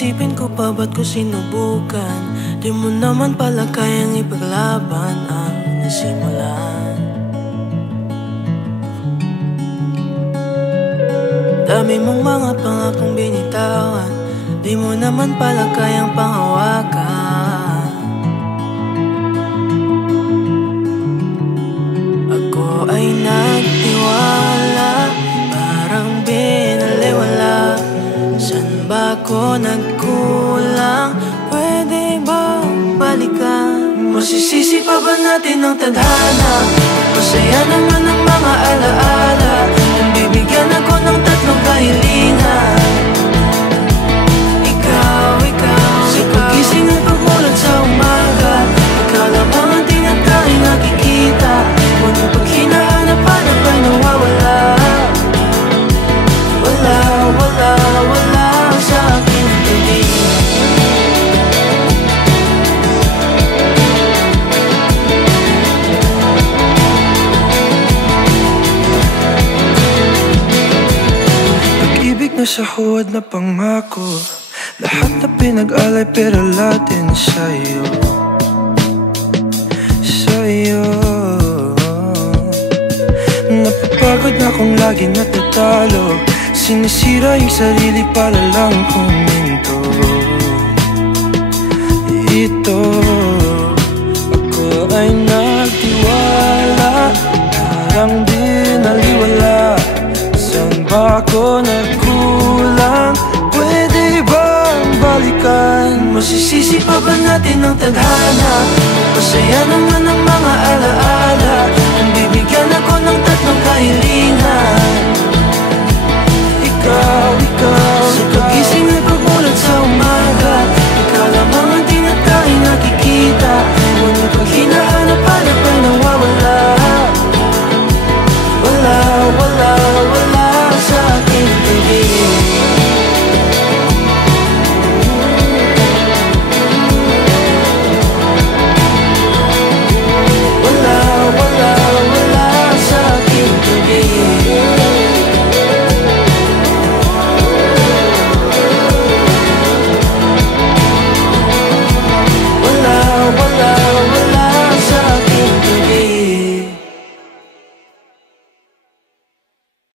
Isipin ko pa ba't ko sinubukan? Di mo naman pala kayang ipaglaban ang nasimulan. Dami mong mga pangakong binitawan, di mo naman pala kayang panghawakan. Ako ay nagtiwala, parang binaliwala. San ba ko nagkulang? Pwede ba balikan? Masisisi pa ba natin ang tadhana? Masaya naman ang mga alaala. Kung bibigyan ako ng tatlong kahilingan, ikaw, sa pagising at pagmulat sa umaga, ikaw lamang ang tinatanging nakikita. Ngunit pag hinahanap ay nawawala. Wala sa aking tingin. Pag-ibig na sa huwad na pangako, lahat na pinag-alay pero latin sa'yo. Napapagod na kung lagi natatalo, sinisira yung sarili para lang huminto. Ito, ako ay nagtiwala, parang binaliwala. Saan ba ako nagkulang? Pwede bang balikan? Masisisi pa ba natin ang tadhana?